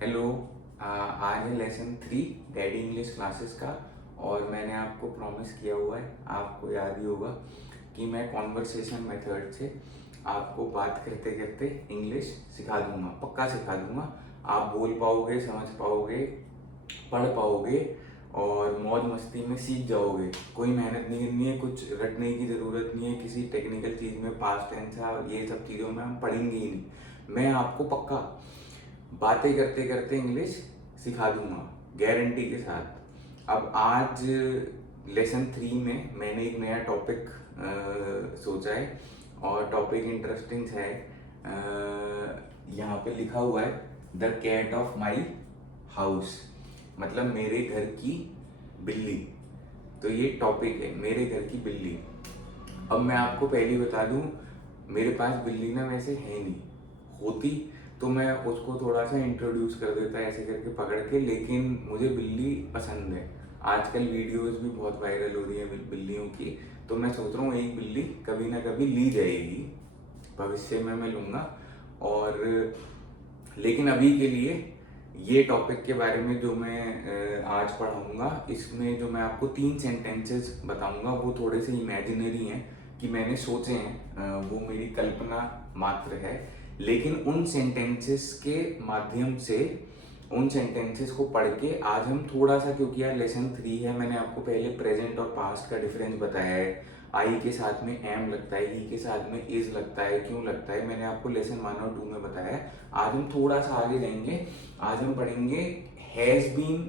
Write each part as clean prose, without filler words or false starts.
Hello. आज है lesson 3 daddy English classes का। और मैंने आपको प्रॉमिस किया हुआ है, आपको याद ही होगा कि मैं कॉन्वर्सेशन मेथड से आपको बात करते करते इंग्लिश सिखा दूंगा, पक्का सिखा दूंगा। आप बोल पाओगे, समझ पाओगे, पढ़ पाओगे और मौज मस्ती में सीख जाओगे। कोई मेहनत नहीं करनी है, कुछ रटने की ज़रूरत नहीं है, किसी टेक्निकल चीज़ में पास्ट टेंस और ये सब चीज़ों में हम पढ़ेंगे ही नहीं। मैं आपको पक्का बातें करते करते इंग्लिश सिखा दूंगा, गारंटी के साथ। अब आज लेसन 3 में मैंने एक नया टॉपिक सोचा है और टॉपिक इंटरेस्टिंग है। यहाँ पे लिखा हुआ है the cat of my house, मतलब मेरे घर की बिल्ली। तो ये टॉपिक है, मेरे घर की बिल्ली। अब मैं आपको पहले ही बता दूं, मेरे पास बिल्ली ना वैसे है नहीं, होती तो मैं उसको थोड़ा सा इंट्रोड्यूस कर देता ऐसे करके पकड़ के, लेकिन मुझे बिल्ली पसंद है। आजकल वीडियोस भी बहुत वायरल हो रही है बिल्लियों की, तो मैं सोच रहा हूँ एक बिल्ली कभी ना कभी ली जाएगी, भविष्य में मैं लूँगा। और लेकिन अभी के लिए ये टॉपिक के बारे में जो मैं आज पढ़ाऊँगा, इसमें जो मैं आपको 3 सेंटेंसेस बताऊँगा वो थोड़े से इमेजिनरी हैं कि मैंने सोचे हैं, वो मेरी कल्पना मात्र है। लेकिन उन सेंटेंसेस के माध्यम से, उन सेंटेंसेस को पढ़ के आज हम थोड़ा सा, क्योंकि यार लेसन 3 है, मैंने आपको पहले प्रेजेंट और पास्ट का डिफरेंस बताया है। आई के साथ में एम लगता है, ही के साथ में इज लगता है, क्यों लगता है, मैंने आपको लेसन 1 और 2 में बताया है। आज हम थोड़ा सा आगे जाएंगे, आज हम पढ़ेंगे हैज बीन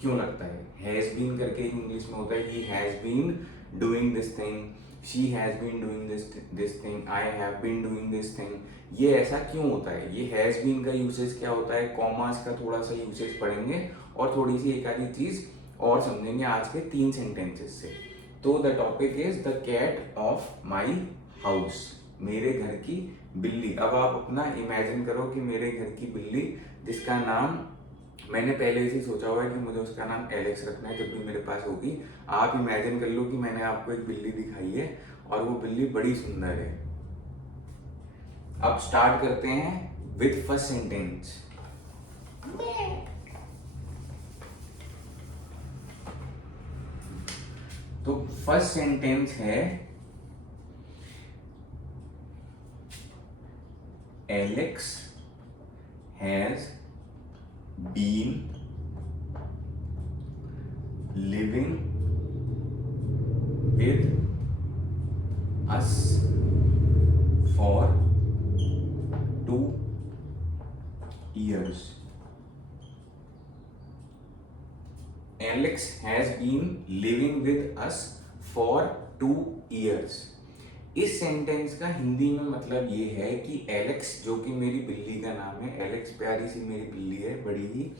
क्यों लगता है। हैज बीन करके इंग्लिश में होता है, he has been doing this thing, she has been doing this thing, I have been doing this thing. ये ऐसा क्यों होता है, ये हैज बीन का यूसेज क्या होता है, कॉमास का थोड़ा सा यूसेज पढ़ेंगे और थोड़ी सी एक आधी चीज और समझेंगे आज के 3 सेंटेंसेस से। तो the topic is the cat of my house, मेरे घर की बिल्ली। अब आप अपना इमेजिन करो कि मेरे घर की बिल्ली, जिसका नाम मैंने पहले से ही सोचा हुआ है कि मुझे उसका नाम एलेक्स रखना है जब भी मेरे पास होगी। आप इमेजिन कर लो कि मैंने आपको एक बिल्ली दिखाई है और वो बिल्ली बड़ी सुंदर है। अब स्टार्ट करते हैं विथ फर्स्ट सेंटेंस। तो फर्स्ट सेंटेंस है Alex has been living with us for 2 years. Alex has been living with us for 2 years. इस सेंटेंस का हिंदी में मतलब ये है कि एलेक्स, जो कि मेरी बिल्ली का नाम है, एलेक्स प्यारी सी मेरी बिल्ली है, बड़ी ही,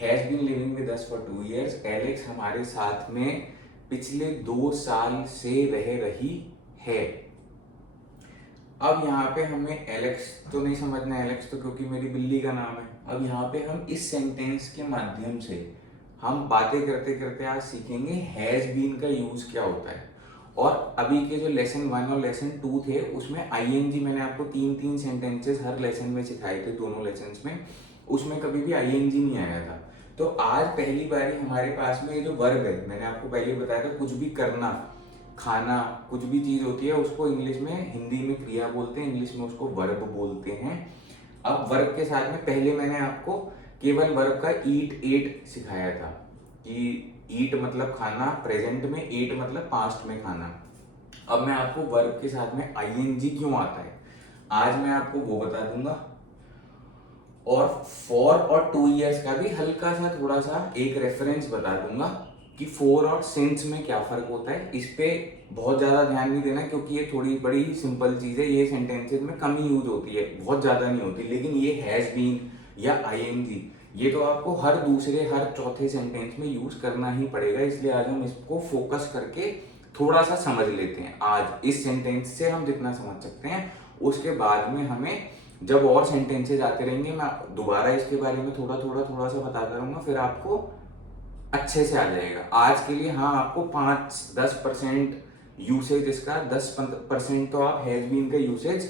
has been living with us for 2 years। Alex हमारे साथ में पिछले 2 साल से रह रही है। अब यहाँ पे हमें एलेक्स तो नहीं समझना, एलेक्स तो क्योंकि मेरी बिल्ली का नाम है। अब यहाँ पे हम इस सेंटेंस के माध्यम से हम बातें करते करते आज सीखेंगे हैज बीन का यूज क्या होता है। और अभी के जो लेसन 1 और लेसन 2 थे उसमें आईएनजी मैंने आपको 3 सेंटेंसेस हर लेसन में सिखाए थे, दोनों लेसन्स में, उसमें कभी भी आईएनजी नहीं आया था। तो आज पहली बारी हमारे पास में ये जो वर्ब है, मैंने आपको पहले बताया था, कुछ भी करना, खाना, कुछ भी चीज होती है उसको इंग्लिश में, हिंदी में क्रिया बोलते हैं, इंग्लिश में उसको वर्ब बोलते हैं। अब वर्ब के साथ में पहले मैंने आपको केवल वर्ब का ईट एट सिखाया था कि ईट मतलब खाना प्रेजेंट में, एट मतलब पास्ट में खाना। अब मैं आपको वर्ब के साथ में आईएनजी क्यों आता है आज मैं आपको वो बता दूंगा। और फॉर और 2 years का भी हल्का सा थोड़ा सा एक रेफरेंस बता दूंगा कि फॉर और सिंस में क्या फर्क होता है। इस पे बहुत ज्यादा ध्यान नहीं देना क्योंकि ये थोड़ी बड़ी सिंपल चीज है, ये सेंटेंसेस में कम ही यूज होती है, बहुत ज्यादा नहीं होती। लेकिन ये हैज बीन या आईएनजी, ये तो आपको हर दूसरे हर चौथे सेंटेंस में यूज करना ही पड़ेगा। इसलिए आज हम इसको फोकस करके थोड़ा सा समझ लेते हैं। आज इस सेंटेंस से हम जितना समझ सकते हैं, उसके बाद में हमें जब और सेंटेंसेज आते रहेंगे मैं दोबारा इसके बारे में थोड़ा सा बताता रहूंगा, फिर आपको अच्छे से आ जाएगा। आज के लिए हाँ, आपको 5-10% यूसेज, इसका 10% तो आप हैज बीन का यूसेज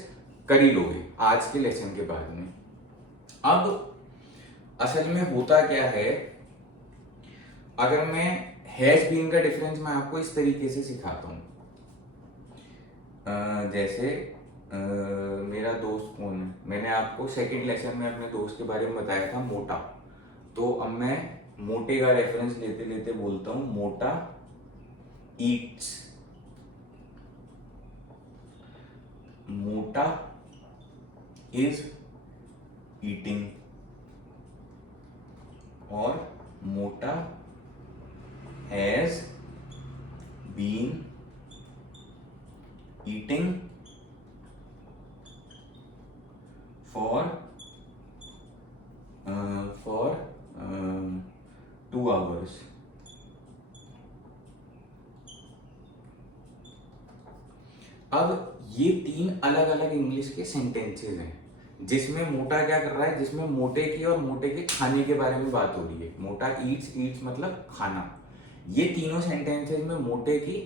कर ही लोगे आज के लेसन के बाद में। अब असल में होता क्या है, अगर मैं हैज बीन का डिफरेंस मैं आपको इस तरीके से सिखाता हूँ। जैसे मेरा दोस्त कौन है, मैंने आपको सेकंड लेसन में अपने दोस्त के बारे में बताया था, मोटा। तो अब मैं मोटे का रेफरेंस लेते लेते बोलता हूँ मोटा ईट्स। मोटा इज ईटिंग, और Mota has been eating for 2 hours। अब ये 3 अलग अलग इंग्लिश के सेंटेंसेस हैं, जिसमें मोटा क्या कर रहा है, जिसमें मोटे की और मोटे के खाने के बारे में बात हो रही है। मोटा ईट्स, ईट्स मतलब खाना। ये तीनों सेंटेंसेस में मोटे की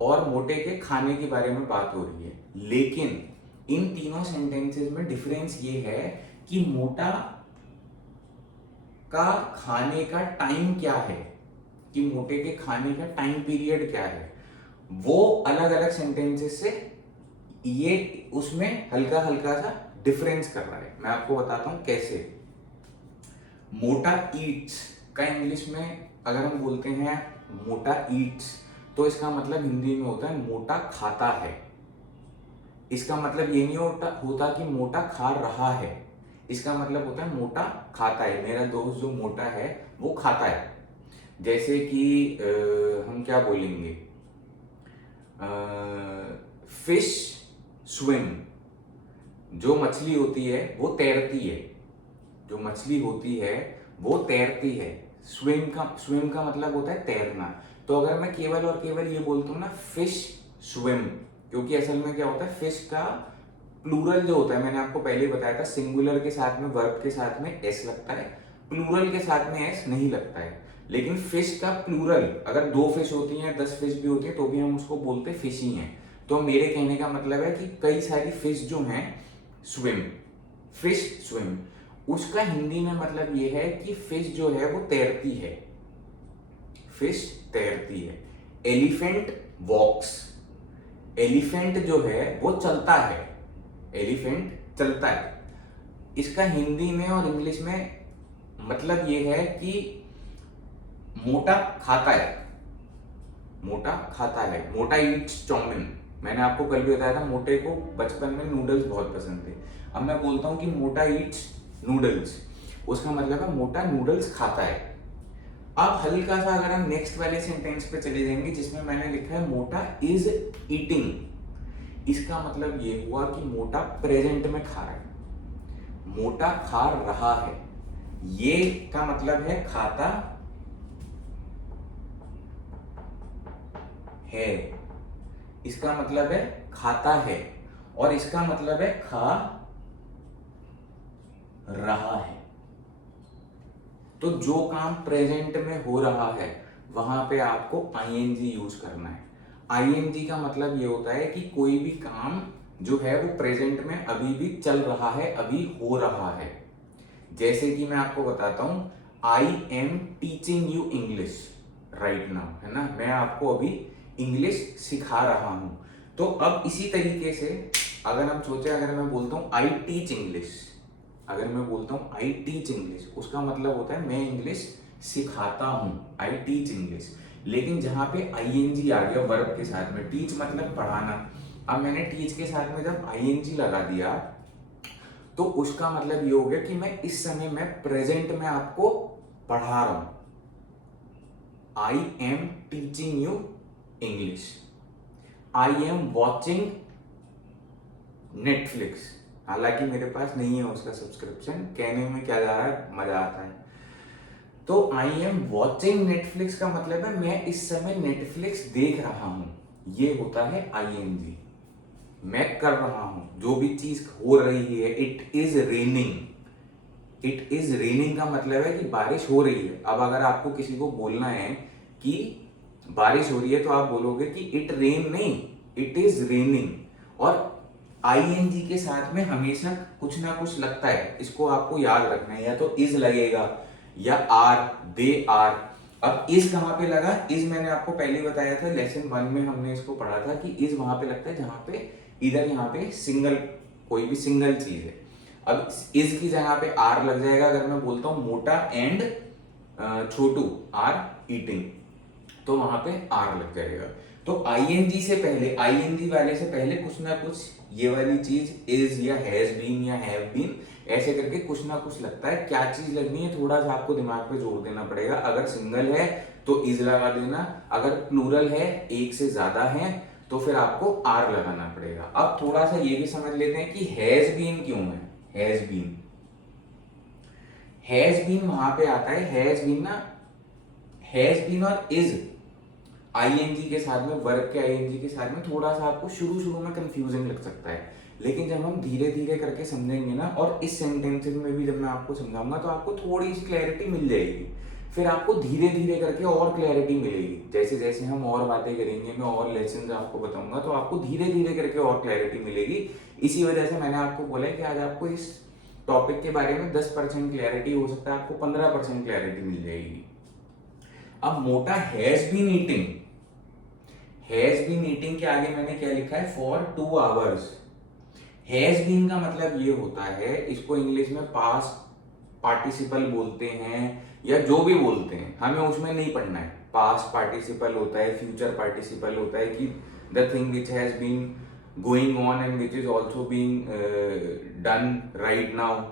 और मोटे के खाने के बारे में बात हो रही है, लेकिन इन तीनों सेंटेंसेस में डिफरेंस ये है कि मोटा का खाने का टाइम क्या है, कि मोटे के खाने का टाइम पीरियड क्या है, वो अलग अलग सेंटेंसेस से ये उसमें हल्का हल्का सा डिफरेंस कर रहा है। मैं आपको बताता हूं कैसे। मोटा ईट्स का इंग्लिश में अगर हम बोलते हैं मोटा ईट्स, तो इसका मतलब हिंदी में होता है मोटा खाता है। इसका मतलब ये नहीं होता कि मोटा खा रहा है, इसका मतलब होता है मोटा खाता है। मेरा दोस्त जो मोटा है वो खाता है। जैसे कि हम क्या बोलेंगे, फिश स्विम, जो मछली होती है वो तैरती है, जो मछली होती है वो तैरती है। स्विम का मतलब होता है तैरना। तो अगर मैं केवल और केवल ये बोलता हूँ ना फिश स्विम, क्योंकि असल में क्या होता है, फिश का प्लूरल जो होता है, मैंने आपको पहले ही बताया था, सिंगुलर के साथ में वर्ब के साथ में एस लगता है, प्लूरल के साथ में एस नहीं लगता है। लेकिन फिश का प्लूरल अगर 2 फिश होती हैं, 10 फिश भी होती है, तो भी हम उसको बोलते फिश ही हैं। तो मेरे कहने का मतलब है कि कई सारी फिश जो हैं स्विम, फिश स्विम, उसका हिंदी में मतलब ये है कि फिश जो है वो तैरती है, फिश तैरती है। एलिफेंट वॉक्स, एलिफेंट जो है वो चलता है, एलिफेंट चलता है। इसका हिंदी में और इंग्लिश में मतलब ये है कि मोटा खाता है, मोटा खाता है। मोटा ईट्स चाउमीन, मैंने आपको कल भी बताया था मोटे को बचपन में नूडल्स बहुत पसंद थे। अब मैं बोलता हूं कि मोटा ईट्स नूडल्स, उसका मतलब है मोटा नूडल्स खाता है। अब हल्का सा अगर हम नेक्स्ट वाले सेंटेंस पे चले जाएंगे जिसमें मैंने लिखा है मोटा इज ईटिंग, इसका मतलब ये हुआ कि मोटा प्रेजेंट में खा रहा है, मोटा खा रहा है। ये का मतलब है खाता है, इसका मतलब है खाता है, और इसका मतलब है खा रहा है। तो जो काम प्रेजेंट में हो रहा है वहां पे आपको आईएनजी यूज करना है। आईएनजी का मतलब ये होता है कि कोई भी काम जो है वो प्रेजेंट में अभी भी चल रहा है, अभी हो रहा है। जैसे कि मैं आपको बताता हूं, I am teaching you English right now, है ना, मैं आपको अभी इंग्लिश सिखा रहा हूं। तो अब इसी तरीके से अगर हम सोचे, अगर मैं बोलता हूं आई टीच इंग्लिश, अगर मैं बोलता हूं आई टीच इंग्लिश, उसका मतलब होता है मैं इंग्लिश सिखाता हूं, आई टीच इंग्लिश। लेकिन जहां पे आईएनजी आ गया वर्ब के साथ में, टीच मतलब पढ़ाना, अब मैंने टीच के साथ में जब आईएनजी लगा दिया तो उसका मतलब ये हो गया कि मैं इस समय मैं प्रेजेंट में आपको पढ़ा रहा हूं। I am teaching you English, I am watching Netflix, हालांकि मेरे पास नहीं है उसका सब्सक्रिप्शन, कहने में क्या जा रहा है, मजा आता है। तो आई एम वॉचिंग नेटफ्लिक्स का मतलब है मैं इस समय नेटफ्लिक्स देख रहा हूं, ये होता है आईएनजी। मैं कर रहा हूं, जो भी चीज हो रही है, it is raining, it is raining का मतलब है कि बारिश हो रही है। अब अगर आपको किसी को बोलना है कि बारिश हो रही है तो आप बोलोगे कि इट रेन नहीं, इट इज रेनिंग। और आईएनजी के साथ में हमेशा कुछ ना कुछ लगता है, इसको आपको याद रखना है। या तो इज लगेगा या आर, दे आर। अब इज कहाँ पे लगा? इज मैंने आपको पहले ही बताया था, लेसन 1 में हमने इसको पढ़ा था कि इज वहां पे लगता है जहां पे इधर यहाँ पे सिंगल, कोई भी सिंगल चीज है। अब इज की जगह पे आर लग जाएगा। अगर मैं बोलता हूं मोटा एंड छोटू आर ईटिंग, तो वहां पे आर लग जाएगा। तो आईएनजी से पहले, आईएनजी वाले से पहले कुछ ना कुछ ये वाली चीज इज या हैज बीन या हैव बीन ऐसे करके कुछ ना कुछ लगता है। क्या चीज लगनी है थोड़ा सा आपको दिमाग पे जोर देना पड़ेगा। अगर सिंगल है तो इज लगा देना, अगर प्लूरल है, एक से ज्यादा है, तो फिर आपको आर लगाना पड़ेगा। अब थोड़ा सा ये भी समझ लेते हैं कि हैज बीन क्यों है। हैज बीन, हैज बीन वहां पे आता है। हैज बीन ना, हैज बीन और इज आईएनजी के साथ में, वर्ब के आईएनजी के साथ में थोड़ा सा आपको शुरू शुरू में कंफ्यूजन लग सकता है, लेकिन जब हम धीरे धीरे करके समझेंगे ना, और इस सेंटेंसेस में भी जब मैं आपको समझाऊंगा तो आपको थोड़ी सी क्लैरिटी मिल जाएगी। फिर आपको धीरे धीरे करके और क्लैरिटी मिलेगी। जैसे जैसे हम और बातें करेंगे, मैं और लेसन आपको बताऊंगा, तो आपको धीरे धीरे करके और क्लैरिटी मिलेगी। इसी वजह से मैंने आपको बोला है कि आज आपको इस टॉपिक के बारे में 10% क्लैरिटी, हो सकता है आपको 15% क्लैरिटी मिल जाएगी। अब Mota has been eating, has been eating के आगे मैंने क्या लिखा है? For 2 hours. हैज बीन का मतलब ये होता है, इसको इंग्लिश में पास्ट पार्टिसिपल बोलते हैं या जो भी बोलते हैं, हमें उसमें नहीं पढ़ना है। पास्ट पार्टिसिपल होता है, फ्यूचर पार्टिसिपल होता है कि the thing which has been going on and which is also being done right now.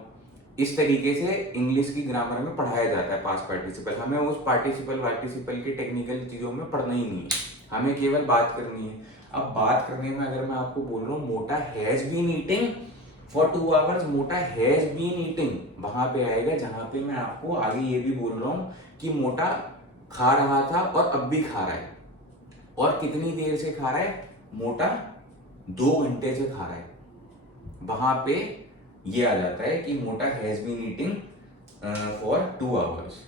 इस तरीके से इंग्लिश की ग्रामर में पढ़ाया जाता है पास्ट पार्टिसिपल। हमें उस पार्टिसिपल की टेक्निकल चीजों में पढ़ना ही नहीं है, हमें केवल बात करनी है। अब बात करने में अगर मैं आपको बोल रहा हूँ Mota has been eating for 2 hours, Mota has been eating वहां पे आएगा जहां पे मैं आपको आगे ये भी बोल रहा हूँ कि मोटा खा रहा था और अब भी खा रहा है। और कितनी देर से खा रहा है? मोटा 2 घंटे से खा रहा है। वहां पे ये आ जाता है कि Mota has been eating for 2 hours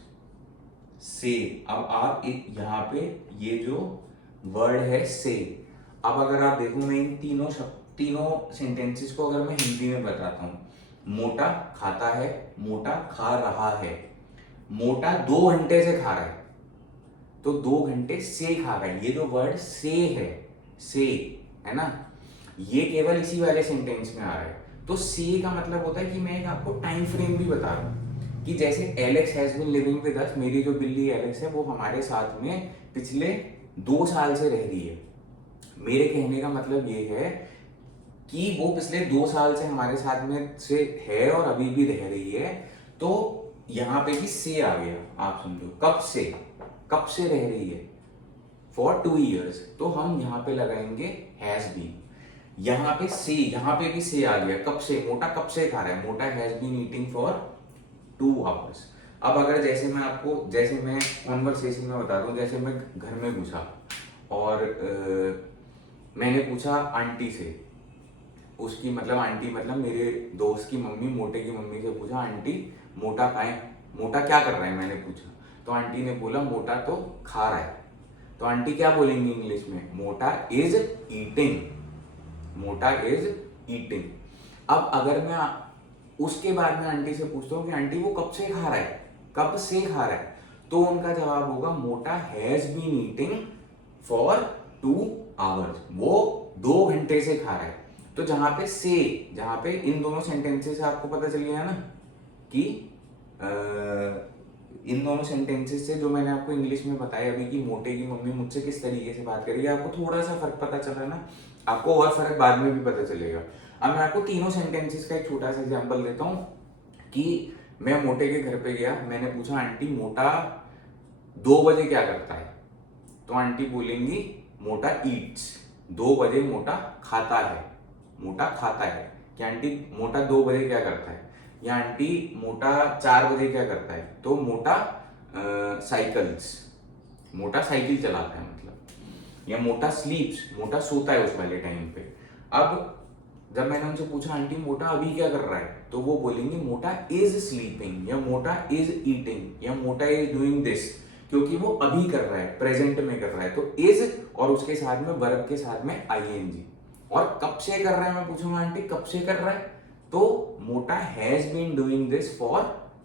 से। अब आप यहाँ पे ये जो वर्ड है से, अब अगर आप देखो मैं इन तीनों सेंटेंसेस को अगर मैं हिंदी में बताता हूं, मोटा खाता है, मोटा खा रहा है, मोटा 2 घंटे से खा रहा है, तो 2 घंटे से खा रहा है। ये जो वर्ड से है ना, ये केवल इसी वाले सेंटेंस में आ रहा है। तो से का मतलब होता है कि मैं एक आपको टाइम फ्रेम भी बता रहा हूं कि जैसे Alex has been living with us, मेरी जो बिल्ली एलेक्स है वो हमारे साथ में पिछले 2 साल से रह रही है। मेरे कहने का मतलब ये है कि वो पिछले 2 साल से हमारे साथ में से है और अभी भी रह रही है। तो यहां पे भी से आ गया। आप समझो कब से रह रही है? For 2 years। तो हम यहाँ पे लगाएंगे हैज बीन। यहाँ पे भी से आ गया। कब से? मोटा कब से खा रहा है? Mota has been eating for 2 hours। अब अगर जैसे मैं कॉन्वर्सेशन में बता दूं, जैसे मैं घर में घुसा और मैंने पूछा आंटी से, उसकी मतलब आंटी मतलब मेरे दोस्त की मम्मी, मोटे की मम्मी से पूछा, आंटी मोटा क्या कर रहा है? मैंने पूछा तो आंटी ने बोला मोटा तो खा रहा है। तो आंटी क्या बोलेंगी इंग्लिश में? मोटा इज ईटिंग। मोटा इज ईटिंग। अब अगर मैं उसके बाद में आंटी से पूछता हूँ कि आंटी वो कब से खा रहा है, तो उनका जवाब होगा Mota has been eating for 2 hours। वो 2 घंटे से खा रहा है। तो जहां पे इन दोनों सेंटेंसेस से आपको पता चल गया ना कि इन दोनों सेंटेंसेस से जो मैंने आपको इंग्लिश में बताया अभी कि मोटे की मम्मी मुझसे किस तरीके से बात करेगी, आपको थोड़ा सा फर्क पता चला ना। आपको और फर्क बाद में भी पता चलेगा। अब मैं आपको तीनों सेंटेंसेस का एक छोटा सा एग्जांपल देता हूं कि मैं मोटे के घर पे गया, मैंने पूछा आंटी मोटा 2 बजे क्या करता है? तो आंटी बोलेंगी मोटा ईट्स। 2 बजे मोटा खाता है। क्या आंटी मोटा 2 बजे क्या करता है? या आंटी मोटा 4 बजे क्या करता है? तो मोटा मोटा साइकिल चलाता है मतलब। या मोटा स्लीप्स, मोटा सोता है उस वाले टाइम पे। अब जब मैंने उनसे पूछा आंटी मोटा अभी क्या कर रहा है, तो वो बोलेंगे मोटा इज स्लीपिंग, या मोटा इज ईटिंग, या मोटा इज डूइंग दिस, क्योंकि वो अभी कर रहा है, प्रेजेंट में कर रहा है। तो इज और उसके साथ में वर्ब के साथ में आईएनजी। और कब से कर रहा है, मैं पूछूंगा आंटी कब से कर रहा है, तो Mota has been doing this for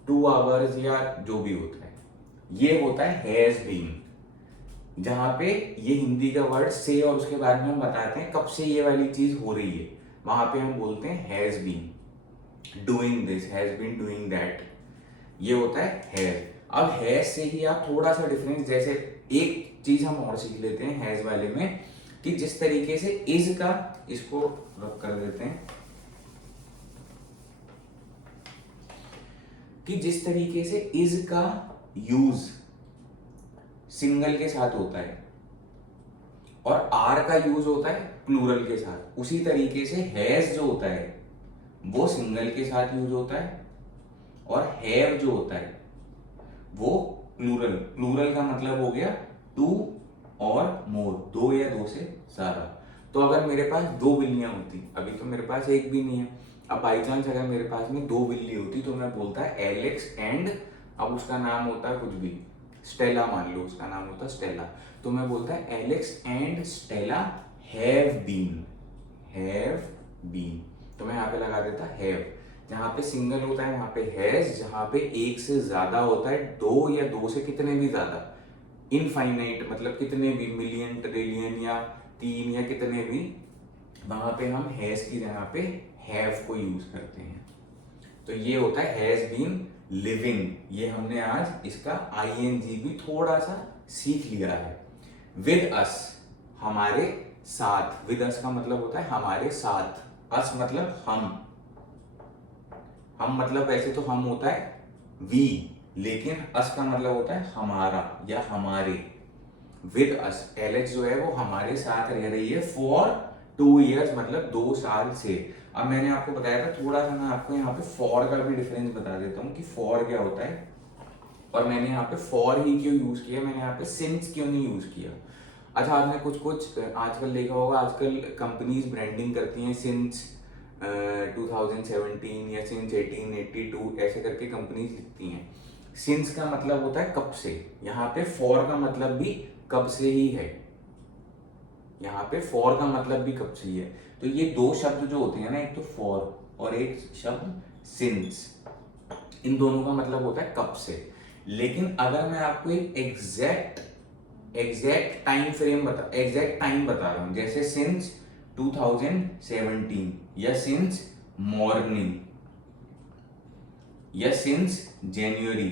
2 hours या जो भी होता है, ये होता है हैज बीन। जहां पे ये हिंदी का वर्ड से और उसके बाद में हम बताते हैं कब से ये वाली चीज हो रही है, वहां पे हम बोलते हैं has been doing this, has been doing that, ये होता है हैज। अब हैज से ही आप थोड़ा सा डिफरेंस, जैसे एक चीज हम और सीख लेते हैं हैज वाले में, कि जिस तरीके से इज का, इसको रब कर देते हैं, कि जिस तरीके से इज का यूज सिंगल के साथ होता है और आर का यूज होता है प्लूरल के साथ, उसी तरीके से हैज जो होता है वो सिंगल के साथ यूज होता है और हैव जो होता है वो प्लूरल, प्लूरल का मतलब हो गया टू और मोर, दो या दो से ज्यादा। तो अगर मेरे पास 2 बिल्लियां होती, अभी तो मेरे पास एक भी नहीं है, अब बाई चांस अगर मेरे पास में 2 बिल्ली होती तो मैं बोलता है एलेक्स एंड, अब उसका नाम होता है कुछ भी, स्टेला मान लो उसका नाम होता है स्टेला, तो मैं बोलता है Alex and Stella have been, have been, तो मैं यहाँ पे लगा देता हैव। जहां पे सिंगल होता है वहां पे हैज, जहां पे एक से ज्यादा होता है, 2 या 2 से कितने भी ज्यादा, इनफाइनाइट मतलब कितने भी, मिलियन ट्रिलियन या 3 या कितने भी, वहां पे हम हैज की जगह पे हैव को यूज करते हैं। तो ये होता है हैज बीन लिविंग, ये हमने आज इसका आईएनजी भी थोड़ा सा सीख लिया है। विद अस हमारे साथ, विद अस का मतलब होता है हमारे साथ, अस मतलब हम मतलब वैसे तो हम होता है वी, लेकिन अस का मतलब होता है हमारा या हमारे। विद अस, एलेक्स जो है वो हमारे साथ रह रही है फॉर 2 इयर्स, मतलब 2 साल से। अब मैंने आपको बताया था, थोड़ा सा मैं आपको यहाँ पे फॉर का भी डिफरेंस बता देता हूँ कि फॉर क्या होता है, और मैंने यहाँ पे फॉर ही क्यों यूज किया, मैंने यहाँ पे सिंस क्यों नहीं यूज किया। अच्छा, आपने कुछ आजकल देखा होगा, आजकल कंपनीज ब्रांडिंग करती हैं सिंस 2017 या सिंस 1882 ऐसे करके कंपनीज लिखती हैं। सिंस का मतलब होता है कब से, यहाँ पे फॉर का मतलब भी कब से ही है, यहाँ पे फॉर का मतलब भी कब से ही है। तो ये 2 शब्द जो होते हैं ना, एक तो फॉर और एक शब्द सिंस, इन दोनों का मतलब होता है कब से। लेकिन अगर मैं आपको एक exact time frame exact time बता रहा हूं, जैसे सिंस 2017 या सिंस मॉर्निंग या सिंस जनवरी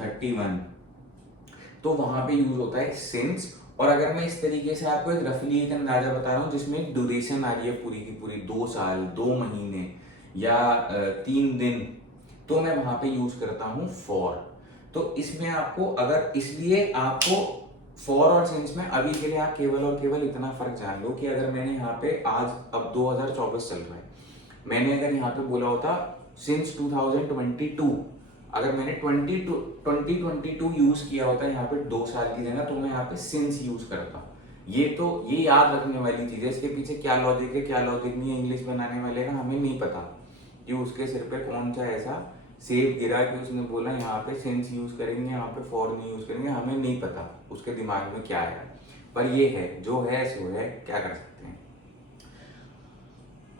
31, तो वहां पे यूज होता है सिंस। और अगर मैं इस तरीके से आपको एक रफली एक अंदाजा बता रहा हूं जिसमें ड्यूरेशन आ रही है पूरी की पूरी 2 साल, 2 महीने या 3 दिन, तो मैं वहां पे यूज करता हूं फॉर। तो इसमें आपको, अगर इसलिए आपको फॉर और सिंस में अभी के लिए आप केवल और केवल इतना फर्क जान लो कि अगर मैंने यहाँ पे आज, अब 2024 चल रहा है, मैंने अगर यहाँ पे बोला होता सिंस 2022, अगर मैंने 2022 यूज किया होता यहाँ पे 2 साल की जगह, तो मैं यहाँ पे सिंस यूज करता। ये तो ये याद रखने वाली चीज है, इसके पीछे क्या लॉजिक है क्या लॉजिक नहीं है, इंग्लिश बनाने वाले का हमें नहीं पता कि उसके सिर पे कौन सा ऐसा सेब गिरा कि उसने बोला यहाँ पे सिंस यूज करेंगे, यहाँ पे फॉर नहीं यूज करेंगे, हमें नहीं पता उसके दिमाग में क्या है, पर ये है जो है सो है, क्या कर सकते हैं।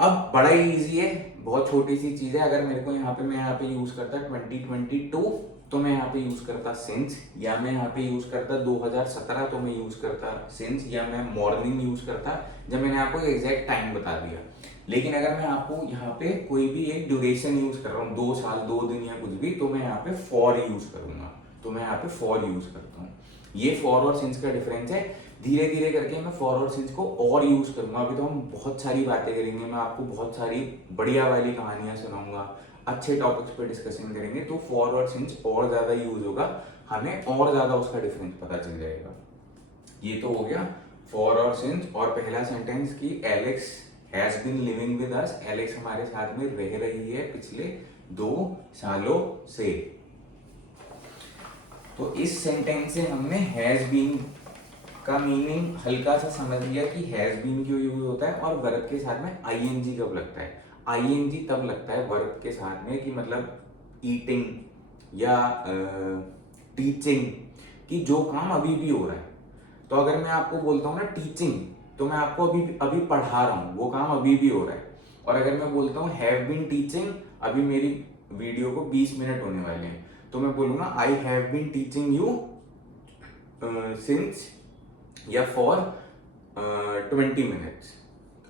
अब बड़ा ही इजी है, बहुत छोटी सी चीज है। अगर मेरे को मैं यहाँ पे यूज करता 2022, तो मैं यहाँ पे यूज करता सिंस, या मैं यहाँ पे यूज करता 2017 तो मैं यूज करता सिंस, या मैं मॉर्निंग यूज करता, जब मैंने आपको एग्जैक्ट टाइम बता दिया। लेकिन अगर मैं आपको यहाँ पे कोई भी एक ड्यूरेशन यूज कर रहा हूँ, 2 साल 2 दिन या कुछ भी, तो मैं यहाँ पे फॉर यूज करूंगा, तो मैं यहाँ पे फॉर यूज करता हूँ। ये फॉर और सिंस का डिफरेंस है। धीरे धीरे करके मैं फॉर और सिंस को और यूज करूंगा। अभी तो हम बहुत सारी बातें करेंगे, मैं आपको बहुत सारी बढ़िया वाली कहानियां सुनाऊंगा, अच्छे टॉपिक्स पे डिस्कशन करेंगे, तो फॉर और सिंस और ज्यादा यूज होगा, हमें और ज्यादा उसका डिफरेंस पता चल जाएगा। ये तो हो गया फॉर और सिंस। और पहला सेंटेंस की Alex has been living with us, Alex हमारे साथ में रह रही है पिछले 2 सालों से। तो इस सेंटेंस से हमने हैज बीन का मीनिंग हल्का सा समझ लिया कि हैज बीन क्यों यूज होता है, और वर्ब के साथ में आईएनजी कब लगता है। आईएनजी तब लगता है वर्ब के साथ में कि मतलब ईटिंग या टीचिंग, कि जो काम अभी भी हो रहा है। तो अगर मैं आपको बोलता हूँ ना टीचिंग, तो मैं आपको अभी अभी पढ़ा रहा हूँ, वो काम अभी भी हो रहा है। और अगर मैं बोलता हूँ हैव बीन टीचिंग, अभी मेरी वीडियो को 20 मिनट होने वाले हैं, तो मैं बोलूंगा I have been teaching you since या for 20 minutes,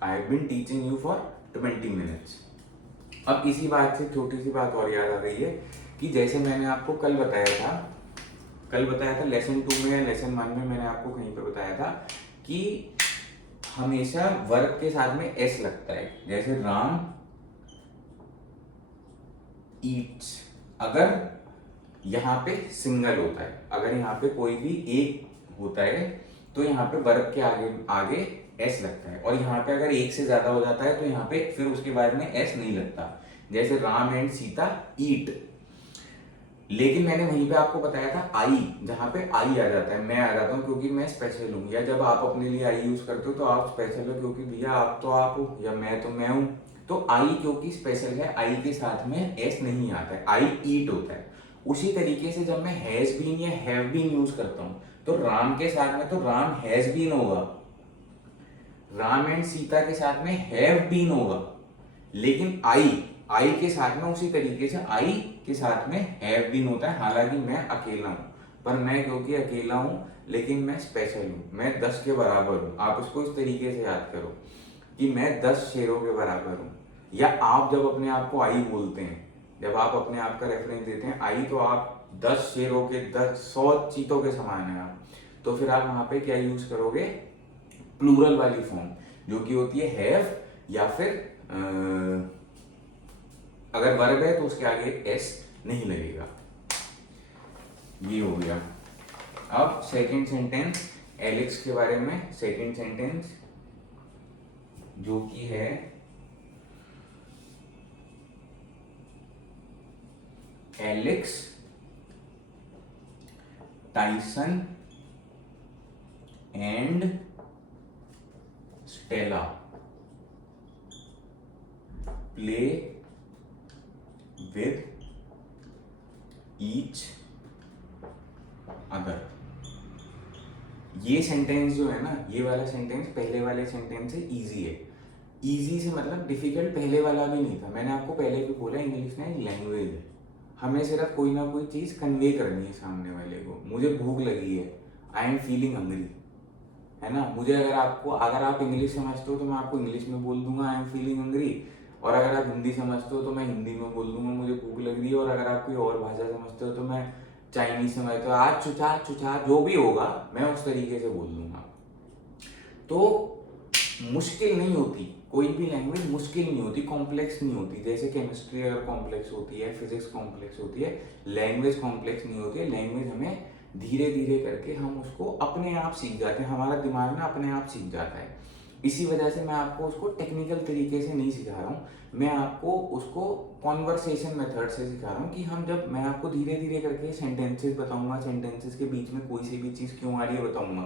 I have been teaching you for 20 minutes. अब इसी बात से छोटी सी बात और याद आ गई है कि जैसे मैंने आपको कल बताया था लेसन 2 में या लेसन 1 में, मैंने आपको कहीं पर बताया था कि हमेशा वर्ब के साथ में एस लगता है। जैसे राम ईट्स, अगर यहाँ पे सिंगल होता है, अगर यहाँ पे कोई भी एक होता है तो यहाँ पे वर्ब के आगे आगे एस लगता है, और यहाँ पे अगर एक से ज्यादा हो जाता है तो यहाँ पे फिर उसके बाद में एस नहीं लगता। जैसे राम एंड सीता ईट, लेकिन मैंने वहीं पे आपको बताया था आई, जहां पे आई आ जाता है, मैं आ जाता हूँ क्योंकि मैं स्पेशल हूँ, या जब आप अपने लिए आई यूज करते हो तो आप स्पेशल हो क्योंकि भैया आप तो आप हो, या मैं तो मैं हूँ। तो आई क्योंकि स्पेशल है, आई के साथ में एस नहीं आता है, आई ईट होता है। उसी तरीके से जब मैं हैज बीन या हैव बीन यूज करता हूँ तो राम के साथ में तो राम हैज बीन होगा, राम एंड सीता के साथ में हैव बीन होगा, लेकिन आई के साथ में उसी तरीके से आई के साथ में हैव बीन होता है। हालांकि मैं अकेला हूं, पर मैं क्योंकि अकेला हूं लेकिन मैं स्पेशल हूं, मैं 10 के बराबर हूं। आप इसको इस तरीके से याद करो कि मैं 10 शेरों के बराबर हूं। या आप जब अपने आप को आई बोलते हैं, जब आप अपने आप का रेफरेंस देते हैं आई, तो आप 10 शेरों के 100 चीतों के समान है आप। तो फिर आप वहां पे क्या यूज करोगे, प्लूरल वाली फॉर्म, जो कि होती है हैव, या फिर अगर वर्ब है तो उसके आगे एस नहीं लगेगा। ये हो गया। अब सेकंड सेंटेंस एलेक्स के बारे में, सेकंड सेंटेंस जो कि है Alex Tyson and Stella play with each other। ये सेंटेंस जो है ना, ये वाला सेंटेंस पहले वाले सेंटेंस से इजी है। इजी से मतलब डिफिकल्ट पहले वाला भी नहीं था। मैंने आपको पहले भी बोला इंग्लिश में लैंग्वेज है, हमें सिर्फ कोई ना कोई चीज कन्वे करनी है सामने वाले को। मुझे भूख लगी है, आई एम फीलिंग हंग्री, है ना। मुझे अगर आप इंग्लिश समझते हो तो मैं आपको इंग्लिश में बोल दूंगा आई एम फीलिंग हंग्री, और अगर आप हिंदी समझते हो तो मैं हिंदी में बोल दूंगा मुझे भूख लग रही है, और अगर आप कोई और भाषा समझते हो तो मैं चाइनीज समझते हो आज चुचा चुचा जो भी होगा मैं उस तरीके से बोल दूंगा। तो मुश्किल नहीं होती, कोई भी लैंग्वेज मुश्किल नहीं होती, कॉम्प्लेक्स नहीं होती। जैसे केमिस्ट्री अगर कॉम्प्लेक्स होती है, फिजिक्स कॉम्प्लेक्स होती है, लैंग्वेज कॉम्प्लेक्स नहीं होती है। लैंग्वेज हमें धीरे धीरे करके हम उसको अपने आप सीख जाते हैं, हमारा दिमाग ना अपने आप सीख जाता है। इसी वजह से मैं आपको उसको टेक्निकल तरीके से नहीं सिखा रहा हूँ, मैं आपको उसको कॉन्वर्सेशन मेथड से सिखा रहा हूँ कि हम जब मैं आपको धीरे धीरे करके सेंटेंसेस बताऊंगा, सेंटेंसेस के बीच में कोई सी भी चीज़ क्यों आ रही है बताऊंगा,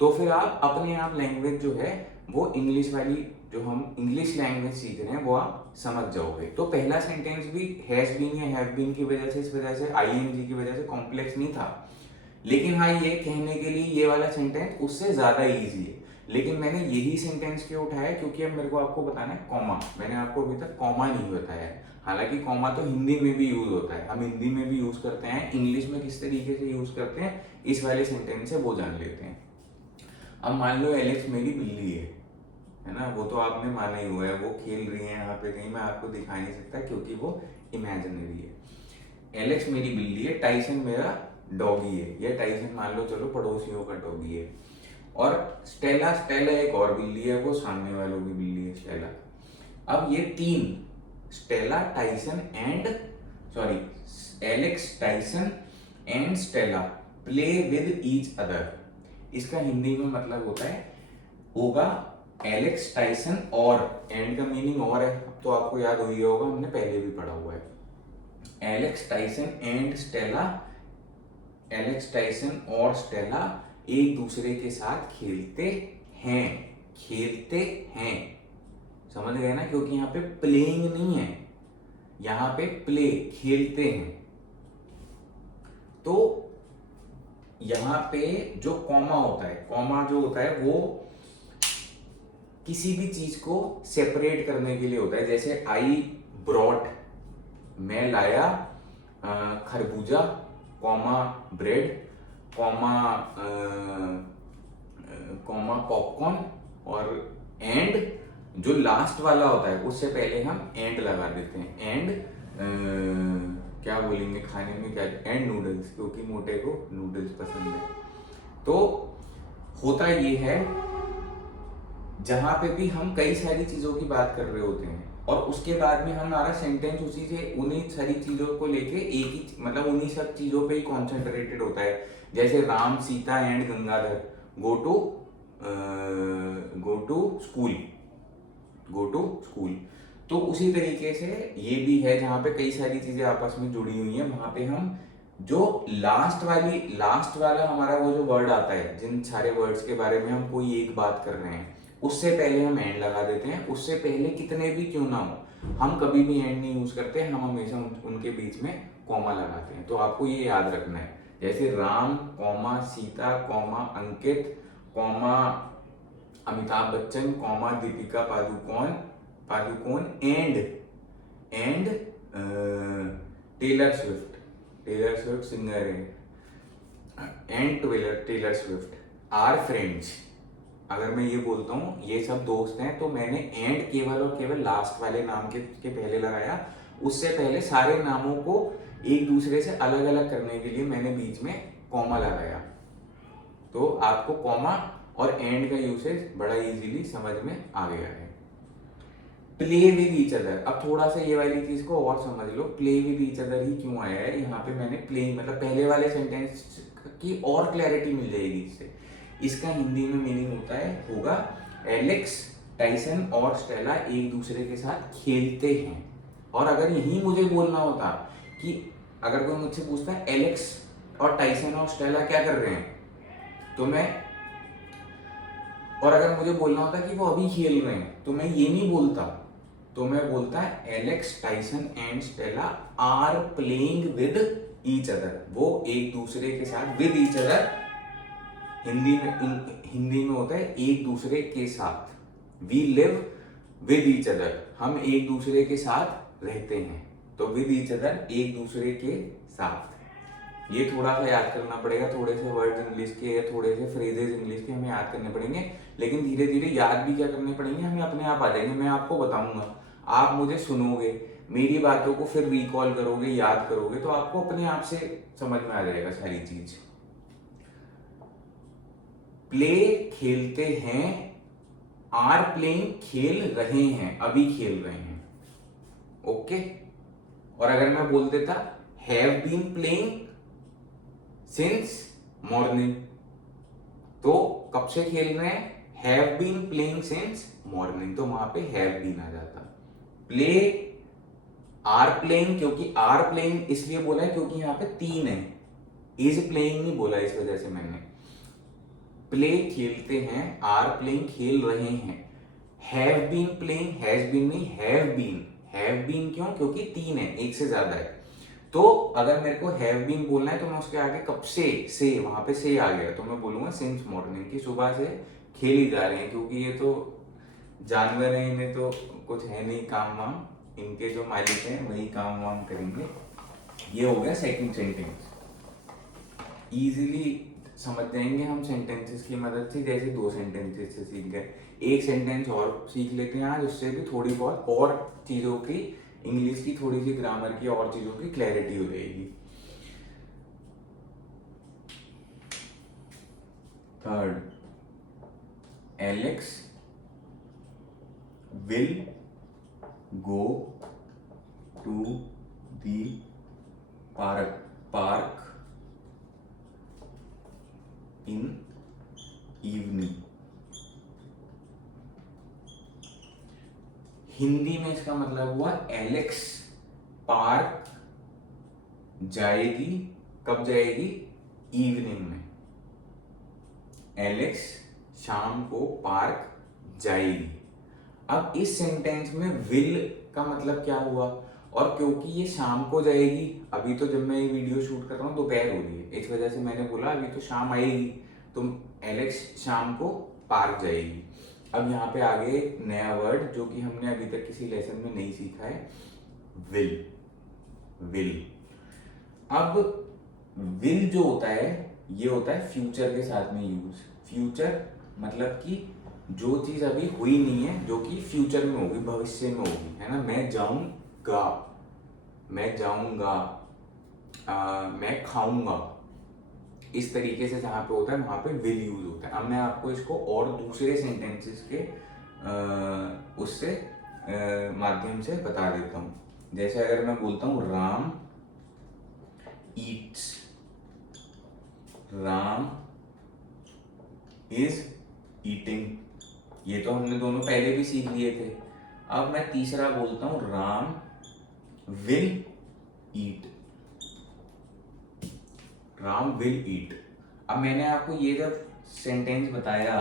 तो फिर आप अपने आप लैंग्वेज जो है वो इंग्लिश वाली जो हम इंग्लिश लैंग्वेज सीख रहे हैं वो आप समझ जाओगे। तो पहला सेंटेंस भी हैज बीन या हैव बीन की वजह से, इस वजह से आईएनजी की वजह से कॉम्प्लेक्स नहीं था, लेकिन हाँ ये कहने के लिए ये वाला सेंटेंस उससे ज्यादा इजी है। लेकिन मैंने यही सेंटेंस क्यों उठाया, क्योंकि अब मेरे को आपको बताना है कॉमा। मैंने आपको अभी तक कॉमा नहीं बताया है, हालांकि कॉमा तो हिंदी में भी यूज होता है, हम हिंदी में भी यूज करते हैं। इंग्लिश में किस तरीके से यूज करते हैं इस वाले सेंटेंस से वो जान लेते हैं। अब मान लो एलेक्स मेरी बिल्ली है ना, वो तो आपने माना ही हुआ है, वो खेल रही है यहाँ पे कहीं, मैं आपको दिखा नहीं सकता क्योंकि वो इमेजिनरी है। एलेक्स मेरी बिल्ली है, टाइसन मेरा डॉगी है, ये टाइसन मान लो चलो पड़ोसियों का डॉगी है, और स्टेला एक और बिल्ली है, वो सामने वालों की बिल्ली है स्टेला। अब ये तीन Stella Tyson and Alex Tyson and Stella play with each other, इसका हिंदी में मतलब होगा एलेक्स टाइसन और, एंड का मीनिंग और है तो आपको याद हो ही होगा, हमने पहले भी पढ़ा हुआ है। Alex Tyson and Stella, Alex Tyson और स्टेला एक दूसरे के साथ खेलते हैं, समझ गए ना, क्योंकि यहाँ पे प्लेइंग नहीं है, यहाँ पे प्ले खेलते हैं। तो यहाँ पे जो कॉमा होता है, कॉमा जो होता है वो किसी भी चीज को सेपरेट करने के लिए होता है। जैसे आई ब्रॉट, मैं लाया खरबूजा, comma bread, comma comma popcorn, और एंड जो लास्ट वाला होता है उससे पहले हम एंड लगा देते हैं। एंड क्या बोलेंगे खाने में, क्या, एंड नूडल्स, क्योंकि मोटे को नूडल्स पसंद है। तो होता ये है, जहां पे भी हम कई सारी चीजों की बात कर रहे होते हैं और उसके बाद में हमारा सेंटेंस उसी से उन्हीं सारी चीजों को लेके एक ही मतलब उन्हीं सब चीजों पे ही कॉन्सेंट्रेटेड होता है। जैसे Ram, Sita and Gangadhar go to school, go to school. तो उसी तरीके से ये भी है, जहां पे कई सारी चीजें आपस में जुड़ी हुई हैं, वहां पे हम जो लास्ट वाला हमारा वो जो वर्ड आता है, जिन सारे वर्ड्स के बारे में हम कोई एक बात कर रहे हैं, उससे पहले हम एंड लगा देते हैं। उससे पहले कितने भी क्यों ना हो, हम कभी भी एंड नहीं यूज करते, हम हमेशा उनके बीच में कॉमा लगाते हैं। तो आपको ये याद रखना है, जैसे Ram, comma Sita, comma Ankit, comma Amitabh Bachchan, comma Deepika Padukone and Taylor Swift singer है, and Taylor Swift are friends. अगर मैं ये बोलता हूँ ये सब दोस्त हैं, तो मैंने एंड केवल और केवल लास्ट वाले नाम के पहले लगाया। उससे पहले सारे नामों को एक दूसरे से अलग अलग करने के लिए मैंने बीच में कॉमा लगाया। तो आपको कॉमा और एंड का यूसेज बड़ा इजीली समझ में आ गया है। प्ले विद ईच अदर, अब थोड़ा सा ये वाली चीज को और समझ लो। प्ले विद ईच अदर ही क्यों आया है यहाँ पे, मैंने प्ले मतलब पहले वाले सेंटेंस की और क्लैरिटी मिल जाएगी इससे। इसका हिंदी में मीनिंग होगा एलेक्स, टाइसन और स्टेला एक दूसरे के साथ खेलते हैं। और अगर यही मुझे बोलना होता कि अगर कोई मुझसे पूछता है एलेक्स और टाइसन और स्टेला क्या कर रहे हैं, तो मैं, और अगर मुझे बोलना होता कि वो अभी खेल रहे हैं, तो मैं ये नहीं बोलता, तो मैं बोलता Alex, Tyson and Stella are playing with each other. वो एक दूसरे के साथ, विद ईच अदर हिंदी में होता है एक दूसरे के साथ। We live with each other, हम एक दूसरे के साथ रहते हैं। तो विद ईच अदर एक दूसरे के साथ। ये थोड़ा सा याद करना पड़ेगा, थोड़े से वर्ड्स इंग्लिश के या थोड़े से फ्रेजेस इंग्लिश के हमें याद करने पड़ेंगे, लेकिन धीरे धीरे याद भी क्या करने पड़ेंगे, हमें अपने आप आ जाएंगे। मैं आपको बताऊंगा, आप मुझे सुनोगे, मेरी बातों को फिर रिकॉल करोगे, याद करोगे, तो आपको अपने आप से समझ में आ जाएगा सारी चीज। प्ले खेलते हैं, आर प्लेइंग खेल रहे हैं, अभी खेल रहे हैं। ओके। और अगर मैं बोल देता have been playing since morning, तो कब से खेल रहे हैं, have been playing since morning, तो वहां पे हैव बीन आ जाता। प्ले आर प्लेइंग, क्योंकि आर प्लेइंग इसलिए बोला है क्योंकि यहाँ पे 3 है, इज प्लेइंग नहीं बोला, इस वजह से मैंने। प्ले खेलते हैं, आर प्लेइंग खेल रहे हैं, have been playing, has been नहीं, हैव बीन क्यों, क्योंकि 3 है, एक से ज्यादा है। तो अगर मेरे को हैव बीन बोलना है तो मैं उसके आगे कब से वहां पे से आ गया, तो मैं बोलूंगा सिंस मॉर्निंग, की सुबह से खेली जा रहे हैं, क्योंकि ये तो जानवर हैं, इन्हें तो कुछ है नहीं काम वाम, इनके जो मालिक हैं वही काम वाम करेंगे। ये हो गया सेकंड सेंटेंस। इजीली समझ जाएंगे हम सेंटेंसेस की मदद से, जैसे 2 सेंटेंसेस से सीख गए। एक सेंटेंस और सीख लेते हैं आज, उससे भी थोड़ी बहुत और चीजों की, इंग्लिश की थोड़ी सी, ग्रामर की और चीजों की क्लैरिटी हो जाएगी। Third, Alex will go to the park in evening. Hindi में इसका मतलब हुआ एलेक्स पार्क जाएगी, कब जाएगी, इवनिंग में। एलेक्स शाम को पार्क जाएगी। अब इस सेंटेंस में विल का मतलब क्या हुआ, और क्योंकि ये शाम को जाएगी, अभी तो जब मैं ये वीडियो शूट कर रहा हूँ दोपहर हो रही है, इस वजह से मैंने बोला अभी तो शाम आएगी, तो एलेक्स शाम को पार्क जाएगी। अब यहाँ पे आगे एक नया वर्ड जो कि हमने अभी तक किसी लेसन में नहीं सीखा है, विल। विल। अब विल जो होता है ये होता है फ्यूचर के साथ में यूज। फ्यूचर मतलब कि जो चीज अभी हुई नहीं है, जो कि फ्यूचर में होगी, भविष्य में होगी, है ना। मैं जाऊंगा, मैं जाऊंगा, मैं खाऊंगा, इस तरीके से जहां पे होता है वहां पे विल यूज होता है। अब मैं आपको इसको और दूसरे सेंटेंसेस के उससे माध्यम से बता देता हूँ। जैसे अगर मैं बोलता हूँ Ram Yeats, Ram is eating, ये तो हमने दोनों पहले भी सीख लिए थे। अब मैं तीसरा बोलता हूं Ram will eat, Ram will eat. अब मैंने आपको ये जब सेंटेंस बताया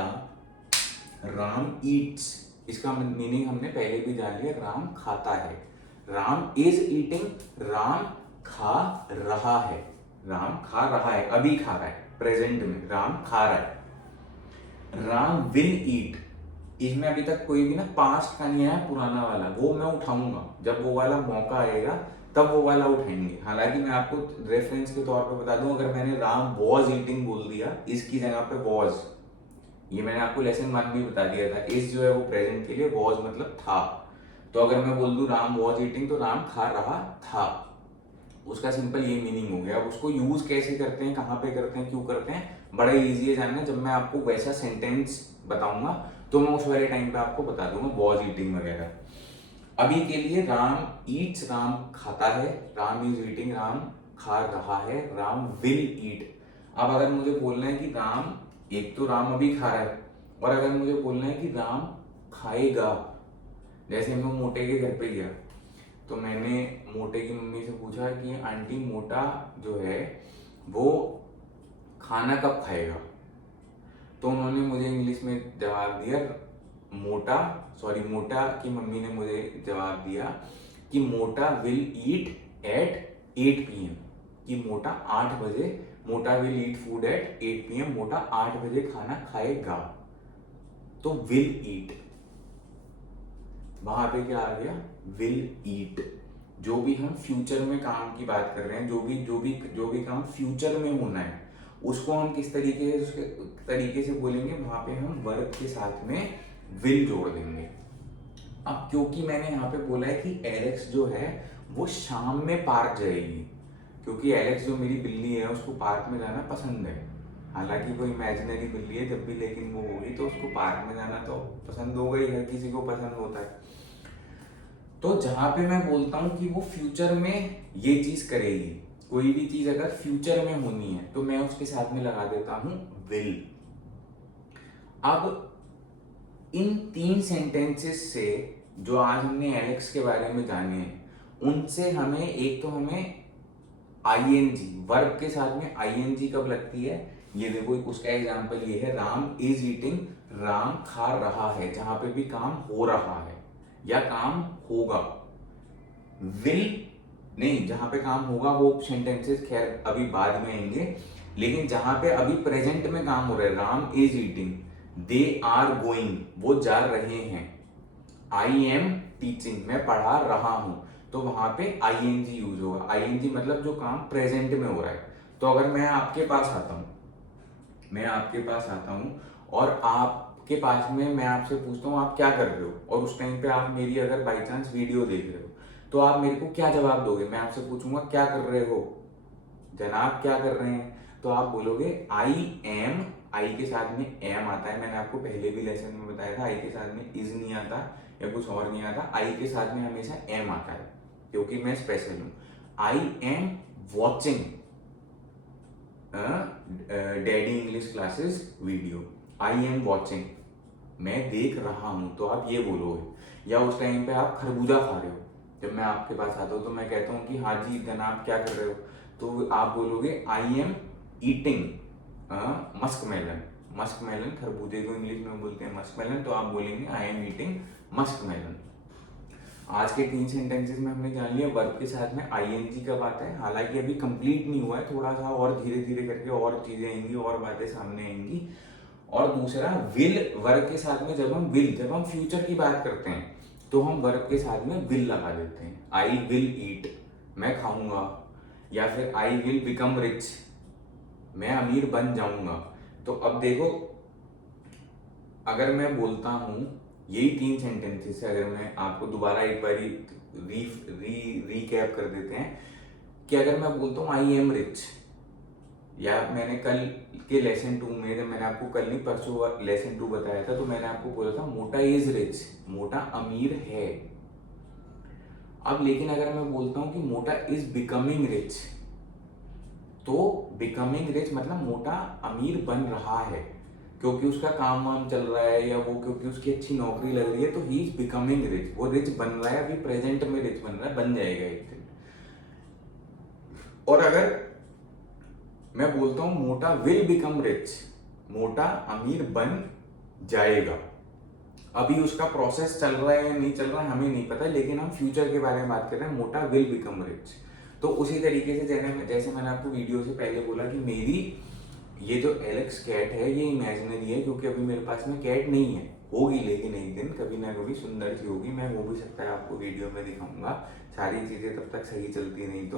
राम ईट्स, इसका मीनिंग हमने पहले भी जान लिया, राम खाता है। राम इज ईटिंग, राम खा रहा है, राम खा रहा है, अभी खा रहा है, प्रेजेंट में राम खा रहा है। राम विल ईट, इसमें अभी तक कोई भी ना पास्ट का नहीं आया, पुराना वाला, वो मैं उठाऊंगा जब वो वाला मौका आएगा, तब वो वाला उठाएंगे। हालांकि मैं आपको रेफरेंस के तौर पे बता दूं, अगर मैंने राम वॉज ईटिंग बोल दिया, इसकी जगह पे वॉज, ये मैंने आपको लेसन 1 में बता दिया था, इस जो है वो प्रेजेंट के लिए, वॉज मतलब था। तो अगर मैं बोल दूं राम वॉज ईटिंग, तो राम खा रहा था, उसका सिंपल ये मीनिंग हो गया। अब उसको यूज कैसे करते हैं, कहाँ पे करते हैं, क्यों करते हैं, बड़ा इजी है जानना। जब मैं आपको वैसा सेंटेंस बताऊंगा तो मैं उस वाले टाइम पे आपको बता दूंगा वॉज ईटिंग वगैरह। अभी के लिए राम ईट्स, राम खाता है, राम इज ईटिंग, राम खा रहा है, राम विल ईट। अब अगर मुझे बोलना है कि राम, एक तो राम अभी खा रहा है, और अगर मुझे बोलना है कि राम खाएगा, जैसे मैं मोटे के घर पे गया तो मैंने मोटे की मम्मी से पूछा कि आंटी मोटा जो है वो खाना कब खाएगा, तो उन्होंने मुझे इंग्लिश में जवाब दिया, मोटा की मम्मी ने मुझे जवाब दिया कि मोटा विल ईट एट 8 PM, कि मोटा 8 बजे, मोटा will eat food at 8 PM, मोटा 8 बजे खाना खाएगा। तो विल ईट, वहां पे क्या आ गया, विल ईट। जो भी हम फ्यूचर में काम की बात कर रहे हैं, जो भी काम फ्यूचर में होना है, उसको हम किस तरीके से बोलेंगे, वहां पे हम वर्ब के साथ में विल जोड़ देंगे। अब क्योंकि मैंने यहाँ पे बोला है कि एलेक्स जो है वो शाम में पार्क जाएगी, क्योंकि एलेक्स जो मेरी बिल्ली है उसको पार्क में जाना पसंद है। हालांकि वो इमेजिनरी बिल्ली है जब भी, लेकिन वो होगी तो उसको पार्क में जाना तो पसंद होगा ही, हर किसी को पसंद होता है। तो जहां पे मैं बोलता हूं कि वो फ्यूचर में ये चीज करेगी, कोई भी चीज अगर फ्यूचर में होनी है तो मैं उसके साथ में लगा देता हूं विल। अब इन 3 सेंटेंसेस से जो आज हमने एलेक्स के बारे में जाने हैं, उनसे हमें एक तो हमें आईएनजी, वर्ब के साथ में आईएनजी कब लगती है, ये देखो उसका एग्जांपल ये है, राम इज ईटिंग, राम खा रहा है, जहां पे भी काम हो रहा है या काम होगा। विल नहीं, जहां पे काम होगा वो सेंटेंसेस खैर अभी बाद में आएंगे, लेकिन जहां पे अभी प्रेजेंट में काम हो रहा है, Ram is eating, they are going, वो जा रहे हैं, आई एम टीचिंग, मैं पढ़ा रहा हूं, तो वहां पे आईएनजी यूज होगा। आईएनजी मतलब जो काम प्रेजेंट में हो रहा है। तो अगर मैं आपके पास आता हूं, और आपके पास में मैं आपसे पूछता हूँ आप क्या कर रहे हो, और उस टाइम पे आप मेरी अगर बाई चांस वीडियो देख रहे हो, तो आप मेरे को क्या जवाब दोगे। मैं आपसे पूछूंगा क्या कर रहे हो जनाब, क्या कर रहे हैं, तो आप बोलोगे आई एम, आई के साथ में एम आता है, मैंने आपको पहले भी लेसन में बताया था, आई के साथ में इज नहीं आता या कुछ और नहीं आता, आई के साथ में हमेशा एम आता है, क्योंकि मैं स्पेशल हूं। I am watching daddy English classes video, I am watching, मैं देख रहा हूं, तो आप ये बोलोगे। या उस टाइम पे आप खरबूजा खा रहे हो, जब मैं आपके पास आता हूँ तो मैं कहता हूँ कि हाँ जी जनाब क्या कर रहे हो, तो आप बोलोगे I am eating musk melon, musk melon खरबूजे को इंग्लिश में बोलते हैं मस्क मेलन, तो आप बोलेंगे I am eating musk melon. आज के 3 सेंटेंसेस में हमने जान लिया वर्ब के साथ में आईएनजी कब आता है। हालांकि अभी कंप्लीट नहीं हुआ है, थोड़ा सा और धीरे धीरे करके और चीजें आएंगी और बातें सामने आएंगी, और दूसरा विल, वर्ब के साथ में जब हम फ्यूचर की बात करते हैं तो हम वर्ब के साथ में विल लगा देते हैं। आई विल ईट, मैं खाऊंगा, या फिर आई विल बिकम रिच, मैं अमीर बन जाऊंगा। तो अब देखो, अगर मैं बोलता हूं यही 3 सेंटेंसेस है, अगर मैं आपको दोबारा एक बारी रीकैप कर देते हैं कि अगर मैं बोलता हूं आई एम रिच, या मैंने कल के लेसन 2 में, जब मैंने आपको कल नहीं परसों लेसन 2 बताया था, तो मैंने आपको बोला था मोटा इज रिच, मोटा अमीर है। अब लेकिन अगर मैं बोलता हूं कि मोटा इज बिकमिंग रिच, तो बिकमिंग रिच मतलब मोटा अमीर बन रहा है, क्योंकि उसका काम वाम चल रहा है, या वो क्योंकि उसकी अच्छी नौकरी लग रही है, तो ही इज बिकमिंग रिच, वो रिच बन रहा है, अभी प्रेजेंट में रिच बन रहा है, बन जाएगा एक दिन। और अगर मैं बोलता हूं मोटा विल बिकम रिच, मोटा अमीर बन जाएगा, अभी उसका प्रोसेस चल रहा है या नहीं चल रहा है हमें नहीं पता, लेकिन हम फ्यूचर के बारे में बात कर रहे हैं, मोटा विल बिकम रिच। तो उसी तरीके से जैसे मैंने आपको वीडियो से पहले बोला कि मेरी ये जो एलेक्स कैट है ये इमेजिनरी है, क्योंकि अभी मेरे पास में कैट नहीं है, होगी लेकिन एक दिन कभी ना कभी सुंदर सी होगी, मैं हो भी सकता है आपको वीडियो में दिखाऊंगा, सारी चीजें तब तक सही चलती नहीं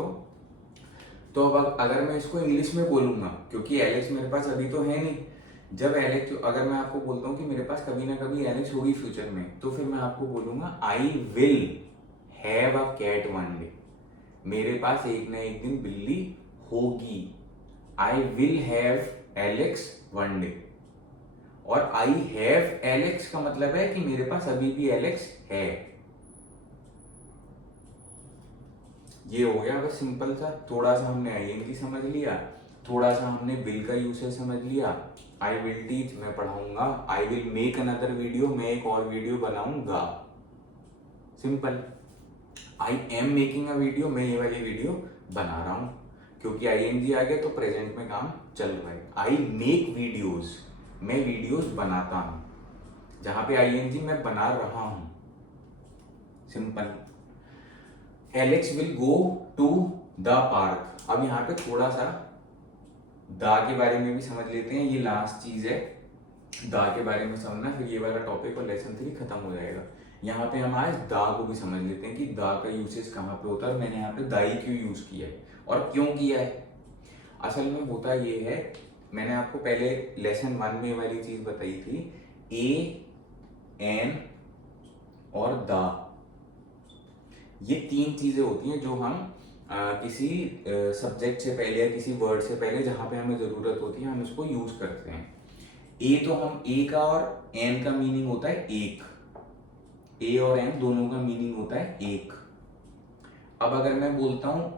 तो अब अगर मैं इसको इंग्लिश में बोलूंगा, क्योंकि एलेक्स मेरे पास अभी तो है नहीं, जब एलेक्स, अगर मैं आपको बोलता हूँ कि मेरे पास कभी ना कभी एलेक्स होगी फ्यूचर में, तो फिर मैं आपको बोलूंगा I will have a cat one day, मेरे पास एक ना एक दिन बिल्ली होगी। I will have Alex one day, और आई हैव एलेक्स का मतलब है कि मेरे पास अभी भी एलेक्स है। ये हो गया बस सिंपल सा, थोड़ा सा हमने आईएनजी समझ लिया, थोड़ा सा हमने विल का यूसेज समझ लिया। आई विल टीच, मैं पढ़ाऊंगा। I will make another video, मैं एक और वीडियो बनाऊंगा, simple. I am making a video, मैं ये वाली वीडियो बना रहा हूं, क्योंकि आईएनजी आ गया तो प्रेजेंट में काम चल रहा है। आई मेक वीडियोज, मैं वीडियोज बनाता हूं, जहां पे आईएनजी मैं बना रहा हूं, simple. Alex will go to the park, अब यहाँ पे थोड़ा सा दा के बारे में भी समझ लेते हैं, ये लास्ट चीज है दा के बारे में समझना, फिर ये वाला टॉपिक और लेसन 3 खत्म हो जाएगा। यहाँ पे हम आज दा को भी समझ लेते हैं कि दा का यूसेज कहाँ पे होता है, और मैंने यहाँ पे दाई क्यों यूज किया है और क्यों किया है। असल में होता ये है, मैंने आपको पहले लेसन 1 में वाली चीज बताई थी, ए, एन और दा, ये 3 चीजें होती हैं जो हम किसी सब्जेक्ट से पहले या किसी वर्ड से पहले जहां पे हमें जरूरत होती है हम इसको यूज करते हैं। ए, तो हम ए का और एन का मीनिंग होता है एक, ए और एन दोनों का मीनिंग होता है एक। अब अगर मैं बोलता हूं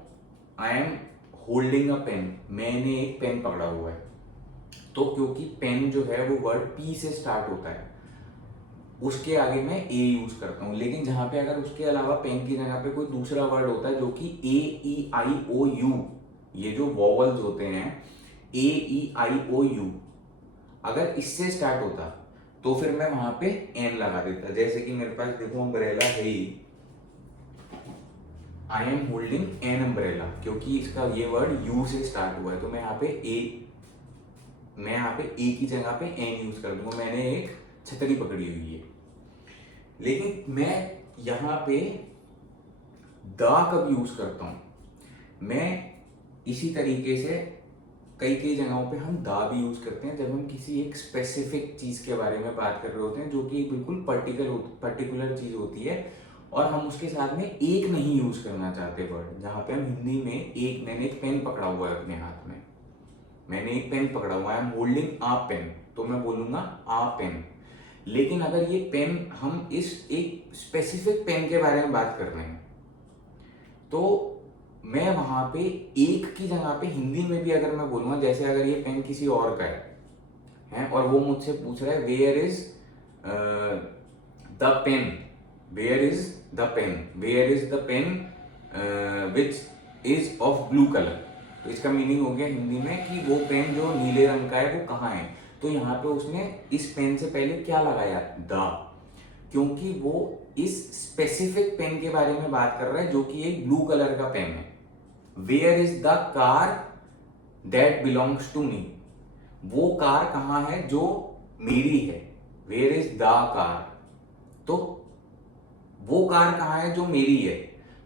I am holding a pen, मैंने एक पेन पकड़ा हुआ है, तो क्योंकि पेन जो है वो वर्ड पी से स्टार्ट होता है, उसके आगे मैं ए यूज करता हूं। लेकिन जहां पे अगर उसके अलावा पेन की जगह पे कोई दूसरा वर्ड होता है जो कि ए, ई, आई, ओ, यू, ये जो वॉवल्स होते हैं ए, ई, आई, ओ, यू, अगर इससे स्टार्ट होता तो फिर मैं वहां पे एन लगा देता। जैसे कि मेरे पास देखो अम्ब्रेला है ही, I am holding an umbrella, क्योंकि इसका ये वर्ड यू से स्टार्ट हुआ है, तो मैं यहाँ पे ए की जगह पे एन यूज कर दूंगा, मैंने एक छतरी पकड़ी हुई है। लेकिन मैं यहां पे दा कब यूज करता हूं, मैं इसी तरीके से कई जगहों पे हम दा भी यूज करते हैं, जब हम किसी एक स्पेसिफिक चीज के बारे में बात कर रहे होते हैं, जो कि बिल्कुल पर्टिकुलर चीज होती है, और हम उसके साथ में एक नहीं यूज करना चाहते वर्ड। जहां पे हम हिंदी में एक, मैंने एक पेन पकड़ा हुआ है अपने हाथ में, मैंने एक पेन पकड़ा हुआ है, I am holding a pen, तो मैं बोलूंगा आ पेन। लेकिन अगर ये पेन, हम इस एक स्पेसिफिक पेन के बारे में बात कर रहे हैं, तो मैं वहां पे एक की जगह पे हिंदी में भी अगर मैं बोलूंगा, जैसे अगर ये पेन किसी और का है और वो मुझसे पूछ रहा है where is the pen, where is the pen, where is the pen which is of blue colour, तो इसका मीनिंग हो गया हिंदी में कि वो पेन जो नीले रंग का है वो कहाँ है। तो यहाँ पे उसने इस पेन से पहले क्या लगाया, द, क्योंकि वो इस स्पेसिफिक पेन के बारे में बात कर रहा है जो कि एक ब्लू कलर का पेन है। Where is the car that belongs to me, वो कार कहाँ है जो मेरी है, वेयर इज द कार, तो वो कार कहाँ है जो मेरी है।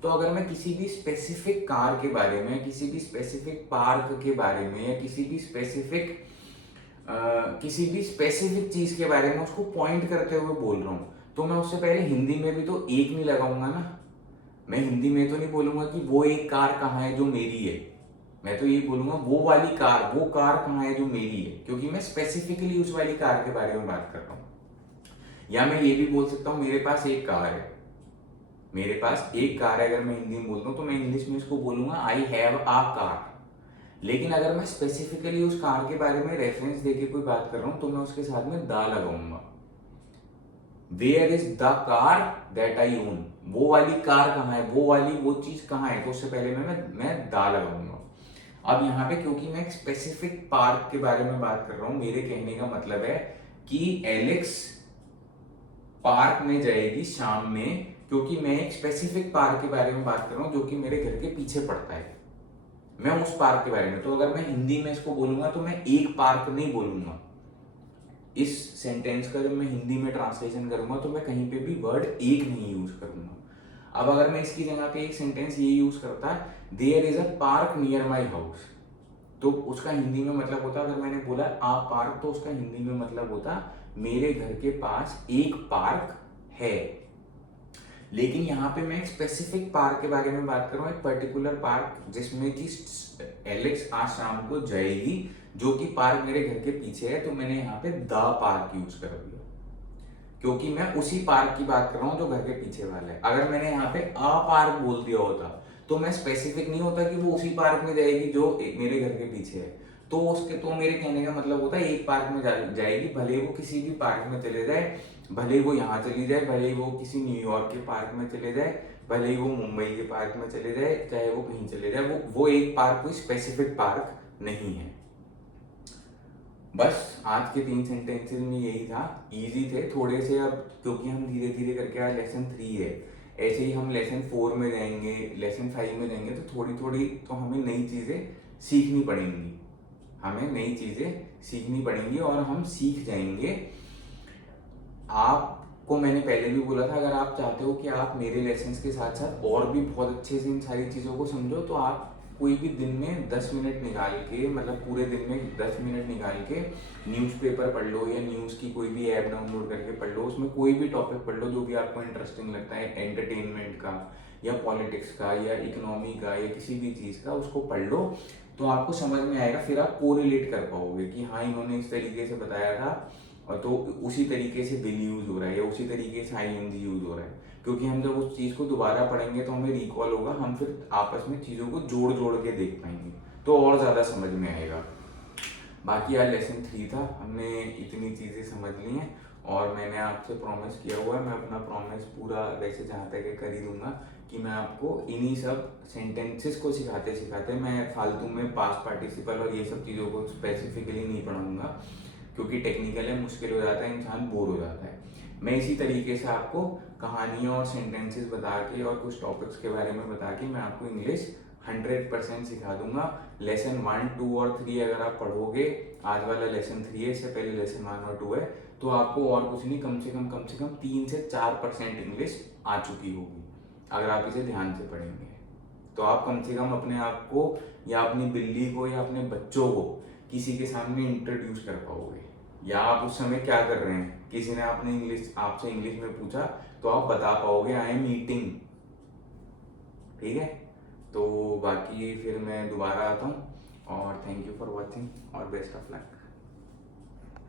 तो अगर मैं किसी भी स्पेसिफिक कार के बारे में, किसी भी स्पेसिफिक पार्क के बारे में, या किसी भी स्पेसिफिक चीज के बारे में उसको पॉइंट करते हुए बोल रहा हूँ, तो मैं उससे पहले हिंदी में भी तो एक नहीं लगाऊंगा ना। मैं हिंदी में तो नहीं बोलूंगा कि वो एक कार कहाँ है जो मेरी है, मैं तो ये बोलूंगा वो कार कहाँ है जो मेरी है, क्योंकि मैं स्पेसिफिकली उस वाली कार के बारे में बात कर रहा हूँ। या मैं ये भी बोल सकता हूँ मेरे पास एक कार है, मेरे पास एक कार है, अगर मैं हिंदी में बोलता हूँ तो मैं इंग्लिश में इसको बोलूंगा आई हैव आ कार। लेकिन अगर मैं स्पेसिफिकली उस कार के बारे में रेफरेंस देके कोई बात कर रहा हूँ तो मैं उसके साथ में द लगाऊंगा। Where is the car that I own, वो वाली कार कहाँ है, वो चीज कहाँ है, तो उससे पहले मैं द लगाऊंगा। अब यहाँ पे क्योंकि मैं एक स्पेसिफिक पार्क के बारे में बात कर रहा हूँ, मेरे कहने का मतलब है कि एलेक्स पार्क में जाएगी शाम में, क्योंकि मैं एक स्पेसिफिक पार्क के बारे में बात कर रहा हूँ जो कि मेरे घर के पीछे पड़ता है, मैं उस पार्क के बारे में। तो अगर मैं हिंदी में इसको बोलूंगा तो मैं एक पार्क नहीं बोलूंगा। इस सेंटेंस का जब मैं हिंदी में ट्रांसलेशन करूंगा तो मैं कहीं पे भी वर्ड एक नहीं यूज करूंगा। अब अगर मैं इसकी जगह पे एक सेंटेंस ये यूज करता, there is a park near my house, तो उसका हिंदी में मतलब होता, अगर मैंने बोला आ पार्क, तो उसका हिंदी में मतलब होता मेरे घर के पास एक पार्क है। लेकिन यहाँ पे मैं एक स्पेसिफिक पार्क के बारे में बात कर रहा हूँ, एक पर्टिकुलर पार्क जिसमें कि एलेक्स आज शाम को जाएगी, जो कि पार्क मेरे घर के पीछे है, तो मैंने यहाँ पे द पार्क यूज कर दिया क्योंकि मैं उसी पार्क की बात कर रहा हूँ जो घर के पीछे वाला है। अगर मैंने यहाँ पे आ पार्क बोल दिया होता तो मैं स्पेसिफिक नहीं होता कि वो उसी पार्क में जाएगी जो मेरे घर के पीछे है, तो मेरे कहने का मतलब होता है एक पार्क में जाएगी, भले वो किसी भी पार्क में चले जाए, भले वो यहाँ चली जाए, भले वो किसी न्यूयॉर्क के पार्क में चले जाए, भले वो मुंबई के पार्क में चले जाए, चाहे वो कहीं चले जाए, वो एक पार्क कोई स्पेसिफिक पार्क नहीं है। बस आज के 3 सेंटेंसेस में यही था, इजी थे थोड़े से। अब क्योंकि हम धीरे धीरे करके आज लेसन 3 है, ऐसे ही हम लेसन 4 में जाएंगे, लेसन 5 में जाएंगे, तो थोड़ी थोड़ी तो हमें नई चीज़ें सीखनी पड़ेंगी, और हम सीख जाएंगे। आपको मैंने पहले भी बोला था, अगर आप चाहते हो कि आप मेरे लेसन्स के साथ साथ और भी बहुत अच्छे से इन सारी चीज़ों को समझो, तो आप कोई भी दिन में 10 मिनट निकाल के, मतलब पूरे दिन में 10 मिनट निकाल के न्यूज़पेपर पढ़ लो, या न्यूज़ की कोई भी ऐप डाउनलोड करके पढ़ लो, उसमें कोई भी टॉपिक पढ़ लो जो भी आपको इंटरेस्टिंग लगता है, एंटरटेनमेंट का या पॉलिटिक्स का या इकोनॉमी का या किसी भी चीज़ का, उसको पढ़ लो, तो आपको समझ में आएगा। फिर आप कोरिलेट कर पाओगे कि हाँ इन्होंने इस तरीके से बताया था, और तो उसी तरीके से विल यूज हो रहा है, या उसी तरीके से आईएनजी यूज हो रहा है। क्योंकि हम जब उस चीज़ को दोबारा पढ़ेंगे तो हमें रिकॉल होगा, हम फिर आपस में चीज़ों को जोड़ जोड़ के देख पाएंगे, तो और ज़्यादा समझ में आएगा। बाकी यार लेसन 3 था, हमने इतनी चीज़ें समझ ली हैं, और मैंने आपसे प्रॉमिस किया हुआ है, मैं अपना प्रॉमिस पूरा वैसे जहाँ तक कर ही दूंगा कि मैं आपको इन्हीं सब सेंटेंसेस को सिखाते सिखाते, मैं फालतू में पास्ट पार्टिसिपल और ये सब चीज़ों को स्पेसिफिकली नहीं पढ़ाऊंगा, क्योंकि टेक्निकल है, मुश्किल हो जाता है, इंसान बोर हो जाता है। मैं इसी तरीके से आपको कहानियों और सेंटेंसेस बता के और कुछ टॉपिक्स के बारे में बता के मैं आपको इंग्लिश 100% सिखा दूंगा। लेसन 1, 2 और 3 अगर आप पढ़ोगे, आज वाला लेसन 3 है, इससे पहले लेसन 1 और 2 है, तो आपको और कुछ नहीं, कम से कम 3 से 4% इंग्लिश आ चुकी होगी अगर आप इसे ध्यान से पढ़ेंगे। तो आप कम से कम अपने आप को या अपनी बिल्ली को या अपने बच्चों को किसी के सामने इंट्रोड्यूस कर पाओगे। या आप उस समय क्या कर रहे हैं, किसी ने आपसे इंग्लिश में पूछा, तो आप बता पाओगे आई एम ईटिंग। ठीक है, तो बाकी फिर मैं दोबारा आता हूँ, और थैंक यू फॉर वॉचिंग और बेस्ट ऑफ लक।